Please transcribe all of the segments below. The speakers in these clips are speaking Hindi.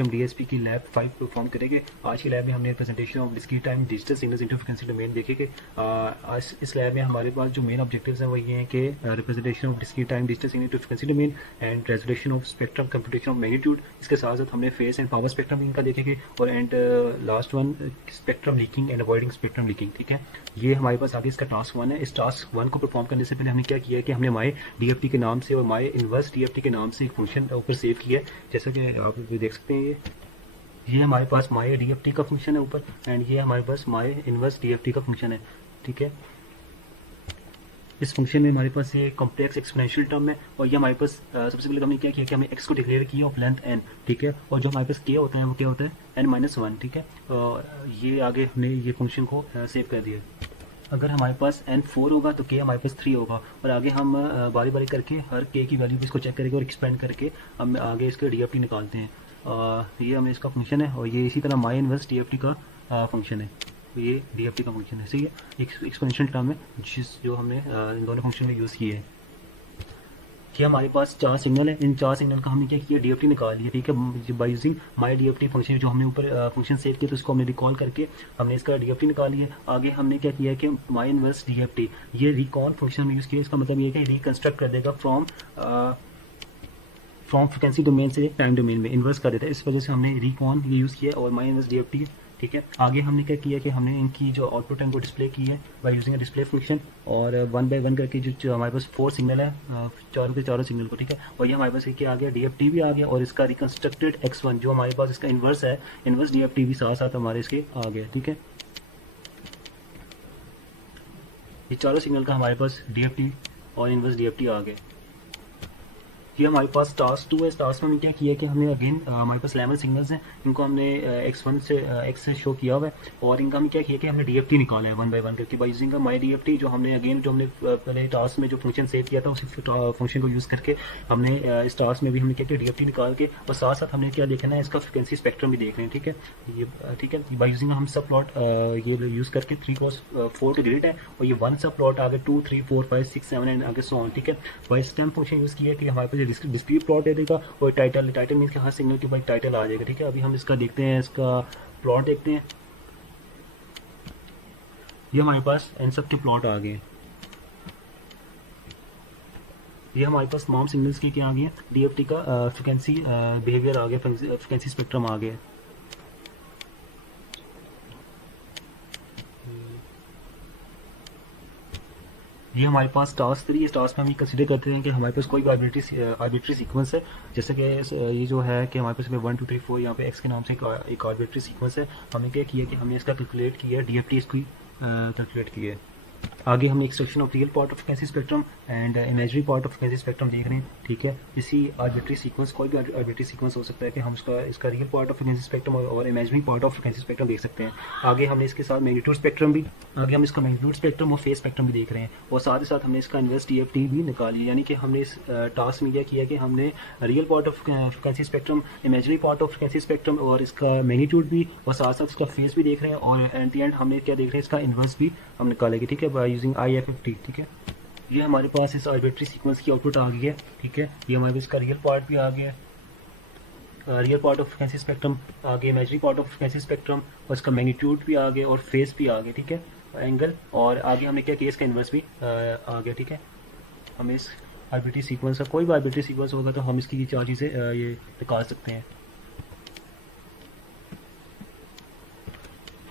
हम डीएसपी की लैब 5 परफॉर्म करेंगे। आज की लैब में हमने presentation of discrete time digital signals into frequency domain देखेंगे। आज इस लैब में हमारे पास जो मेन ऑब्जेक्टिव्स हैं वो ये हैं कि representation of discrete time digital signal into frequency domain and resolution of spectrum computation of magnitude. इसके साथ साथ हमने फेस एंड पावर स्पेक्ट्रम इनका देखेंगे और and last one spectrum leaking and avoiding spectrum leaking. ठीक है, ये हमारे पास आगे इसका टास्क 1 है। इस टास्क 1 को परफॉर्म करने से पहले हमने क्या किया है कि हमने माई डीएफटी के नाम से और माई इनवर्स डीएफटी के नाम से एक फंक्शन ऊपर सेव किया है, जैसा कि आप देख सकते हैं। ये हमारे पास माई डीएफटी का फंक्शन है ऊपर एंड ये हमारे पास माई इनवर्स डीएफटी का फंक्शन है। ठीक है, इस फंक्शन में हमारे पास ये कॉम्प्लेक्स एक्सपोनेंशियल टर्म है और ये हमारे पास सबसे पहले हमने क्या किया कि हमने x को डिक्लेयर किया ऑफ लेंथ n। ठीक है, और जो हमारे पास k होता है वो क्या होता है n-1। ठीक है, ये आगे हमने ये फंक्शन को सेव कर दिया। अगर हमारे पास n4 होगा तो k हमारे पास 3 होगा और आगे हम बारी बारी करके हर k की वैल्यू इसको चेक करेंगे और एक्सपेंड करके हम आगे इसके डीएफटी निकालते हैं। ये हमने इसका फंक्शन है और ये इसी तरह माई इनवर्स डीएफटी का फंक्शन है। ये डीएफटी का फंक्शन है, सही है, एक्सपोनेंशियल टर्म है जो हमने इन दोनों फंक्शन में यूज़ किए हैं। कि हमारे पास 4 सिग्नल है, इन 4 सिग्नल का हमने क्या किया डीएफटी निकाल लिया। ठीक है, by using my DFT function जो हमने ऊपर फंक्शन सेव किया तो उसको हमने रिकॉल करके हमने इसका डीएफटी निकाल लिया। आगे हमने क्या किया कि माई इनवर्स डीएफटी ये रिकॉल फंक्शन में यूज़ किया। इसका मतलब ये है कि रिकंस्ट्रक्ट कर देगा फ्रॉम फ्रीक्वेंसी डोमेन से टाइम डोमेन में इन्वर्स कर देता है। इस वजह से हमने रिकॉन ये यूज़ किया और माई इनवर्स डीएफटी। ठीक है, आगे हमने क्या किया कि हमने इनकी जो आउटपुट है उनको डिस्प्ले की है बाय यूजिंग डिस्प्ले फंक्शन और 1 बाय 1 करके जो हमारे पास 4 सिग्नल है, चारों के चारों सिग्नल को। ठीक है, और ये हमारे पास एक आ गया डीएफटी भी आ गया और इसका रिकंस्ट्रक्टेड x1 जो हमारे पास इसका इन्वर्स है, इन्वर्स डीएफटी भी साथ साथ हमारे इसके आ गया। ठीक है, ये चारों सिग्नल का हमारे पास डीएफटी और इन्वर्स डीएफटी आ गए। ये हमारे पास टास्क 2 है। इस टास्क में हमने क्या किया कि हमने अगेन हमारे पास 11 सिग्नल्स हैं, इनको हमने x1 से x से शो किया हुआ है और इनका हमने क्या किया कि हमने डीएफटी निकाला है 1 बाय 1 करके बाय यूजिंग माई डीएफटी जो हमने अगेन जो हमने पहले टास्क में जो फंक्शन सेव किया था उसी फंक्शन को यूज़ करके हमने इस टास्क में भी हमने क्या किया डीएफटी निकाल के और साथ साथ हमने क्या देखना है इसका फ्रिक्वेंसी स्पेक्ट्रम भी देख रहे हैं। ठीक है, ये ठीक है बाय यूजिंग हम सब प्लॉट ये यूज़ करके 3×4 के ग्रिड है और ये 1 सब प्लॉट आगे 2 3 4 5 6 7 एंड आगे सो ऑन। ठीक है, बाय स्टेम फंक्शन यूज़ किया कि हमारे पास डिस्क्रीट प्लॉट दे देगा और टाइटल मीन्स कि हर सिग्नल के बाद टाइटल आ जाएगा। ठीक है, अभी हम इसका देखते हैं, इसका प्लॉट देखते हैं। ये हमारे पास इन सब के प्लॉट आ गए। ये हमारे पास तमाम सिग्नल्स की क्या आ गए, डीएफटी का फ्रिक्वेंसी बिहेवियर आ गया, फ्रिक्वेंसी स्पेक्ट्रम आ गया। ये हमारे पास टास्क 3 इस टास्क में हम ये कंसिडर करते हैं कि हमारे पास कोई भी आर्बिट्री सीक्वेंस है, जैसे कि ये जो है कि हमारे पास 1 2 3 4 यहाँ पे एक्स के नाम से एक आर्बिट्री सीक्वेंस है। हमने क्या किया कि हमने इसका कैलकुलेट किया, डीएफटी इसकी कैलकुलेट किया है। आगे हमने extraction of real part of frequency spectrum and imaginary part of frequency spectrum देख रहे हैं। ठीक है, इसी आर्बिट्री सीक्वेंस कोई भी आर्बिट्री सीक्वेंस हो सकता है कि हम इसका real part of frequency spectrum और imaginary part of frequency spectrum देख सकते हैं। आगे हमने इसके साथ मैग्नीट्यूड स्पेक्ट्रम भी, आगे हम इसका मैग्नीट्यूड स्पेक्ट्रम और फेज स्पेक्ट्रम भी देख रहे हैं और साथ ही साथ हमने इसका इन्वर्स डीएफटी भी निकाली। यानी कि हमने इस टास्क में क्या किया कि हमने real part of frequency spectrum, imaginary part of frequency spectrum और इसका मैग्नीट्यूड भी और साथ साथ इसका फेज भी देख रहे हैं और एट द एंड हमने क्या देख रहे हैं इसका इन्वर्स भी हम निकालेंगे। ठीक है, बाय यूजिंग IFFT। ठीक है, ये हमारे पास इस आर्बिट्री सीक्वेंस की आउटपुट आ गई है। ठीक है, ये हमारे पास इसका रियल पार्ट भी आ गया, real part of frequency spectrum आ गया, imaginary part of frequency spectrum और इसका मैग्नीट्यूड भी आ गया और फेस भी आ गया। ठीक है, एंगल और आगे हमने क्या किया इसका इन्वर्स भी आ गया। ठीक है, हम इस आर्बिट्री सीक्वेंस का कोई भी आर्बिट्री सीक्वेंस होगा तो हम इसकी ये 4 चीज़ें ये निकाल सकते हैं।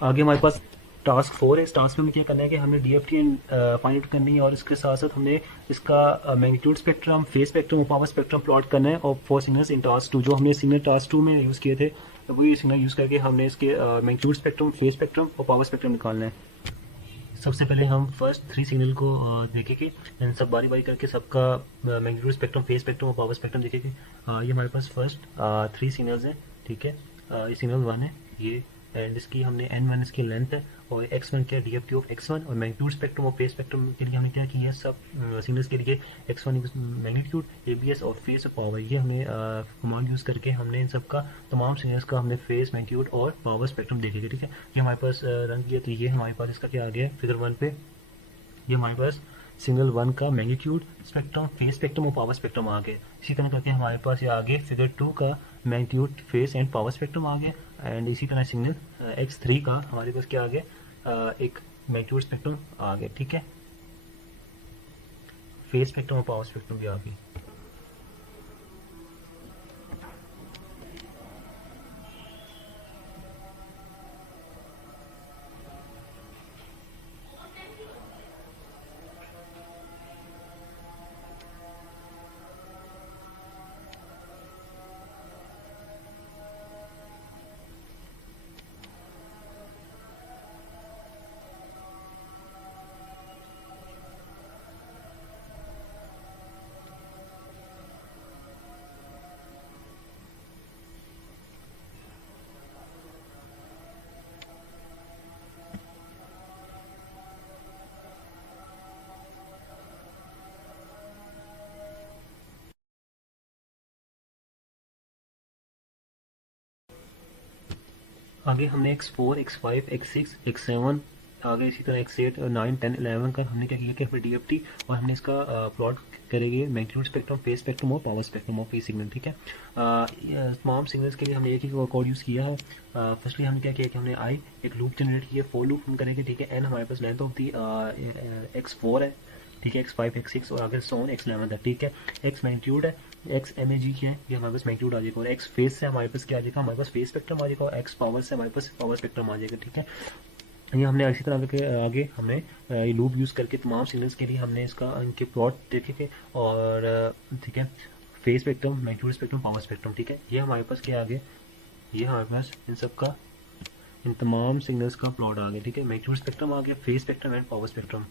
आगे हमारे पास टास्क 4 है। इस टास्क में हमें क्या करना है कि हमने डीएफटी फाइंड आउट करनी है और इसके साथ साथ हमने इसका मैग्नीट्यूड स्पेक्ट्रम, फेज स्पेक्ट्रम और पावर स्पेक्ट्रम प्लॉट करना है और 4 सिग्नल्स इन टास्क 2 जो हमने सिग्नल टास्क 2 में यूज़ किए थे तो वही सिग्नल यूज़ करके हमने इसके मैग्नीट्यूड स्पेक्ट्रम, फेज स्पेक्ट्रम और पावर स्पेक्ट्रम निकालना है। सबसे पहले हम फर्स्ट 3 सिग्नल को देखेंगे, इन सब बारी बारी करके सबका मैग्नीट्यूड स्पेक्ट्रम, फेज स्पेक्ट्रम और पावर स्पेक्ट्रम देखेंगे। ये हमारे पास फर्स्ट 3 सिग्नल्स हैं। ठीक है, ये सिग्नल 1 है ये एंड इसकी हमने n1 इसकी लेंथ है और x1 क्या डीएफटी ऑफ x1 और मैग्नीट्यूड स्पेक्ट्रम और फेज स्पेक्ट्रम के लिए हमने क्या किया है सब सिग्नल्स के लिए x1 मैग्नीट्यूड, abs और फेज पावर, ये हमने कमांड यूज़ करके हमने इन सब का तमाम सिग्नल्स का हमने फेज, मैग्नीट्यूड और पावर स्पेक्ट्रम देखेंगे। ठीक है, ये हमारे पास रन किया तो ये हमारे पास इसका क्या आ गया फिगर 1 पे, ये हमारे पास सिग्नल 1 का मैग्नीट्यूड स्पेक्ट्रम, फेज स्पेक्ट्रम और पावर स्पेक्ट्रम आ गए। इसी तरह करके हमारे पास ये आगे फिगर 2 का magnitude, phase and power spectrum आ गया। एंड इसी तरह सिग्नल X3 का हमारे पास क्या आ गया, एक मैग्नीट्यूड स्पेक्ट्रम आ गया, ठीक है, फेज स्पेक्ट्रम और पावर स्पेक्ट्रम भी आ गई। आगे हमने X4, X5, X6, X7, आगे इसी तरह X8 और 9, 10, 11 का हमने क्या किया कि हमने DFT और हमने इसका प्लॉट करेंगे मैग्नीट्यूड स्पेक्ट्रम, फेज स्पेक्ट्रम और पावर स्पेक्ट्रम ऑफ ये सिग्नल, ठीक है। तमाम सिग्नल्स के लिए हमने एक ही कोड यूज़ किया है। फर्स्टली हमने क्या किया कि हमने आई एक लूप जनरेट किया, फॉर लूप हम करेंगे, ठीक है। एन हमारे पास लेंथ ऑफ दी X4 है, ठीक है, X5, X6 और आगे सोन X11 है, ठीक है। X मैग्नीट्यूड है, X MAG की है, ये हमारे पास मैग्नीट्यूड आ जाएगा। और X फेज से हमारे पास क्या आ जाएगा, हमारे पास फेज स्पेक्ट्रम आ जाएगा। और X पावर से हमारे पास पावर स्पेक्ट्रम आ जाएगा, ठीक है। ये हमने इसी तरह के आगे हमने ये लूप यूज़ करके तमाम सिग्नल्स के लिए हमने इसका इनके प्लॉट देखे थे। और ठीक है, phase spectrum, magnitude spectrum, power spectrum, ठीक है। ये हमारे पास क्या आ गया, ये हमारे पास इन सब का, इन तमाम सिग्नल्स का प्लॉट आ गया, ठीक है। मैग्नीट्यूड स्पेक्ट्रम आ गया, phase spectrum and power spectrum,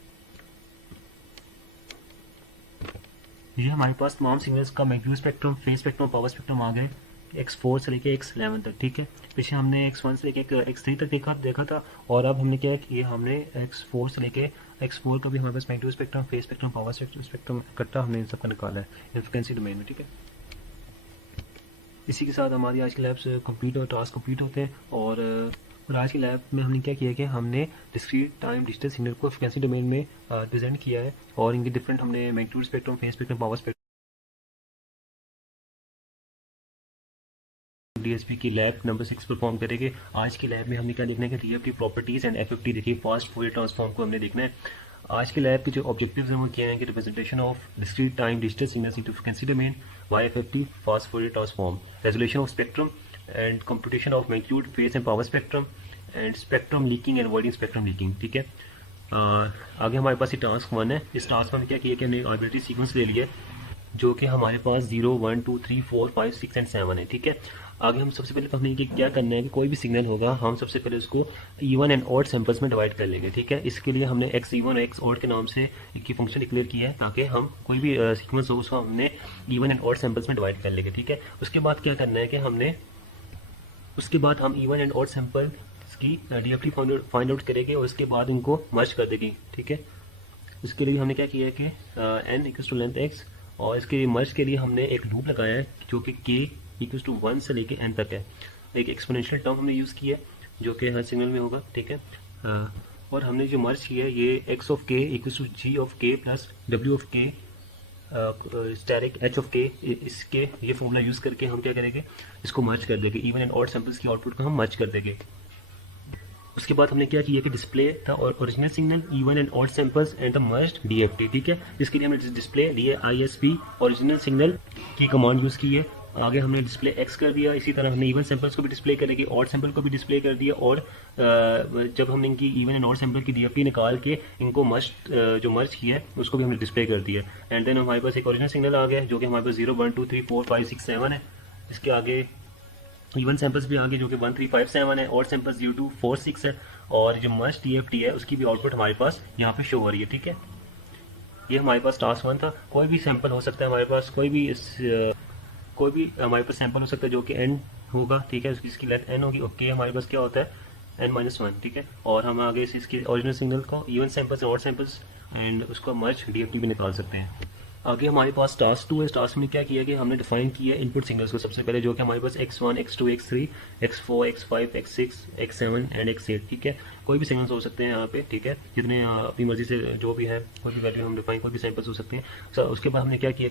ये हमारे पास तमाम सिग्नल्स का magnitude spectrum, phase spectrum, power spectrum आ गए X4 से लेके X11 तक, ठीक है। पीछे हमने X1 से लेके X3 तक देखा था। और अब हमने क्या किया, हमने X4 से लेके X4 का भी हमारे पास magnitude spectrum, phase spectrum, power spectrum इकट्ठा हमने इन सबका निकाला है फ्रीक्वेंसी डोमेन में, ठीक है। इसी के साथ हमारी आज की लैब्स कंप्लीट और टास्क कंप्लीट होते हैं। और आज की लैब में हमने क्या किया कि हमने डिस्क्रीट टाइम डिजिटल सिग्नल को फ्रीक्वेंसी डोमेन में प्रेजेंट किया है। और इनके डिफरेंट हमने magnitude spectrum, phase spectrum, power spectrum, DSP की लैब नंबर 6 परफॉर्म करेंगे। आज की लैब में हमने क्या देखना है कि DFT प्रॉपर्टीज एंड FFT देखिए, फास्ट फूरियर ट्रांसफॉर्म को हमने देखना है। आज की लैब के जो ऑब्जेक्टिव्स हैं वो क्या हैं कि representation of discrete time digital signals into frequency domain, YFFT, fast Fourier transform, resolution of spectrum and computation of magnitude, phase and power spectrum and spectrum leaking and avoiding spectrum leaking, ठीक है। आगे हमारे पास ये टास्क 1 है। इस टास्क में क्या किया कि हमने आर्बिट्री सीक्वेंस ले लिया जो कि हमारे पास 0, 1, 2, 3, 4, 5, 6 एंड 7 है, ठीक है। आगे हम सबसे पहले तो हमने क्या करना है कि कोई भी सिग्नल होगा हम सबसे पहले उसको इवन एंड ऑड सैंपल्स में डिवाइड कर लेंगे, ठीक है। इसके लिए हमने X इवन और X ऑड के नाम से एक फंक्शन डिक्लेयर किया है ताकि हम कोई भी सीक्वेंस हो उसको हमने इवन एंड ऑड सैंपल्स में डिवाइड कर लेंगे, ठीक है। उसके बाद क्या करना है कि उसके बाद हम इवन एंड ऑड सैंपल की DFT फाइंड आउट करेंगे और उसके बाद इनको मर्ज कर देंगे, ठीक है। इसके लिए हमने क्या किया है कि n equals to length x, और इसके मर्ज के लिए हमने एक लूप लगाया है जो कि k इक्वल्स टू 1 से लेके n तक है। एक एक्सपोनेंशियल टर्म हमने यूज़ किया है जो कि हर सिग्नल में होगा, ठीक है। और हमने जो मर्ज किया है ये x of k equals to g of k plus w of k static h of k, इसके ये फॉर्मूला यूज़ करके हम क्या करेंगे, इसको मर्ज कर देंगे। इवन एंड ऑड सैंपल्स की आउटपुट को हम मर्ज कर देंगे। उसके बाद हमने क्या किया कि display the original signal, even and odd samples and the merged DFT, ठीक है। इसके लिए हमने डिस्प्ले DISP ओरिजिनल सिग्नल की कमांड यूज़ की है। आगे हमने डिस्प्ले X कर दिया। इसी तरह हमने इवन सैंपल्स को भी डिस्प्ले करेंगे, ऑड सैंपल को भी डिस्प्ले कर दिया। और जब हमने इनकी इवन एंड ऑड सैंपल की DFT निकाल के इनको जो मर्ज किया है उसको भी हमने डिस्प्ले कर दिया। एंड देन हमारे पास एक ओरिजिनल सिग्नल आ गया जो कि हमारे पास 0, 1, 2, 3, 4, 5, 6, 7 है। इसके आगे इवन सैंपल्स भी आगे जो कि 1, 3, 5, 7 है, और सैंपल्स 0, 2, 4, 6 है। और जो मर्ज DFT है उसकी भी आउटपुट हमारे पास यहाँ पे शो हो रही है, ठीक है। ये हमारे पास टास्क 1 था। कोई भी सैंपल हो सकता है हमारे पास, कोई भी हमारे पास सैंपल हो सकता है जो कि n होगा, ठीक है। इसकी लेंथ n होगी। ओके, हमारे पास क्या होता है n-1, ठीक है। और हम आगे से इसके ओरिजिनल सिग्नल को इवन सैंपल्स और ऑड सैंपल्स एंड उसको मर्ज DFT भी निकाल सकते हैं। आगे हमारे पास टास्क 2 है। टास्क में क्या किया कि हमने डिफाइन किया है इनपुट सिग्नल्स को सबसे पहले, जो कि हमारे पास x1 x2 x3 x4 x5 x6 x7 and x8, ठीक है। कोई भी सिग्नल्स हो सकते हैं यहाँ पे, ठीक है, जितने अपनी मर्जी से जो भी है कोई भी वैल्यू हम डिफाइन, कोई भी सैंपल्स हो सकते हैं। उसके बाद हमने क्या किया